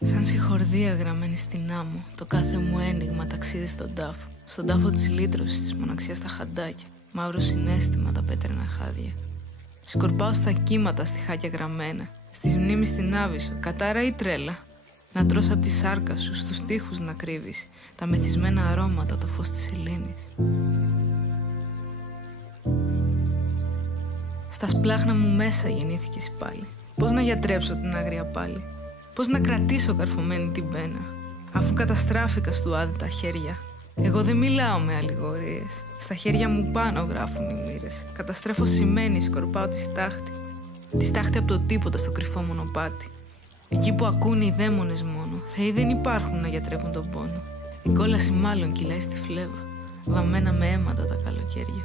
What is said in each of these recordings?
Σαν συγχορδία γραμμένη στην άμμο, το κάθε μου ένιγμα ταξίδι στον τάφο. Στον τάφο της λύτρωσης, της μοναξιάς στα χαντάκια. Μαύρο συναίσθημα τα πέτρινα χάδια. Σκορπάω στα κύματα στιχάκια γραμμένα. Στις μνήμης στην Άβυσσο, κατάρα ή τρέλα. Να τρως απ' τη σάρκα σου, στους τοίχους να κρύβεις τα μεθυσμένα αρώματα, το φως της σελήνης. Στα σπλάχνα μου μέσα γεννήθηκες πάλι. Πώς να γιατρέψω την άγρια πάλι. Πώς να κρατήσω καρφωμένη την πένα, αφού καταστράφηκα στου άδη τα χέρια. Εγώ δεν μιλάω με αλληγορίες. Στα χέρια μου πάνω γράφουν οι μοίρες. Καταστρέφω σημαίνει, σκορπάω τη στάχτη. Τη στάχτη από το τίποτα στο κρυφό μονοπάτι. Εκεί που ακούνε οι δαίμονες μόνο, θεοί δεν υπάρχουν να γιατρεύουν τον πόνο. Η κόλαση μάλλον κυλάει στη φλέβα, βαμμένα με αίματα τα καλοκαίρια.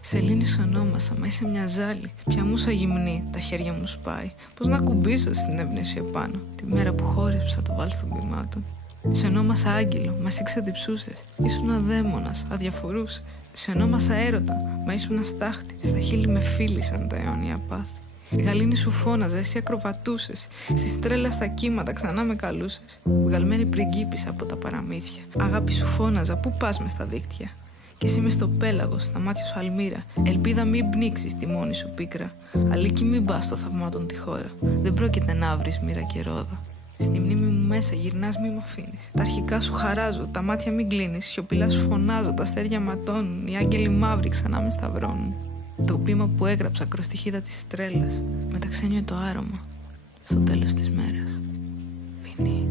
Σελήνη σου ονόμασα, μα είσαι μια ζάλη. Πια μουσα γυμνή, τα χέρια μου σπάει. Πώς να κουμπίσω στην έμπνευση επάνω, τη μέρα που χόρεψα το βάλς των ποιμάτων. Σε ονόμασα άγγελο, μα εσύ ξεδιψούσες. Ήσουν αδαίμονας, αδιαφορούσες. Σε ονόμασα έρωτα, μα ήσουν αστάχτη. Στα χείλη με φίλησαν τα αιώνια πάθη. Η γαλήνη σου φώναζε, εσύ ακροβατούσες. Στη στρέλα στα κύματα ξανά με καλούσες. Βγαλμένη πριγκίπισσα από τα παραμύθια. Αγάπη σου φώναζα, πού πας μες στα δίκτυα. Κι εσύ μες στο πέλαγος, στα μάτια σου αλμύρα. Ελπίδα μην πνίξεις τη μόνη σου πίκρα. Αλίκη μην πας στο θαυμάτων τη χώρα. Δεν πρόκειται να βρεις μοίρα και ρόδα. Στη μνήμη μου μέσα γυρνάς μη μ' αφήνεις. Τα αρχικά σου χαράζω, τα μάτια μην κλείνεις. Σιωπηλά σου φωνάζω, τα αστέρια ματώνουν. Οι άγγελοι μαύροι ξανά με σταυρώνουν. Το ποίημα που έγραψα ακροστοιχίδα της στρέλας μεταξένιο το άρωμα στο τέλος της μέρας. Φινί.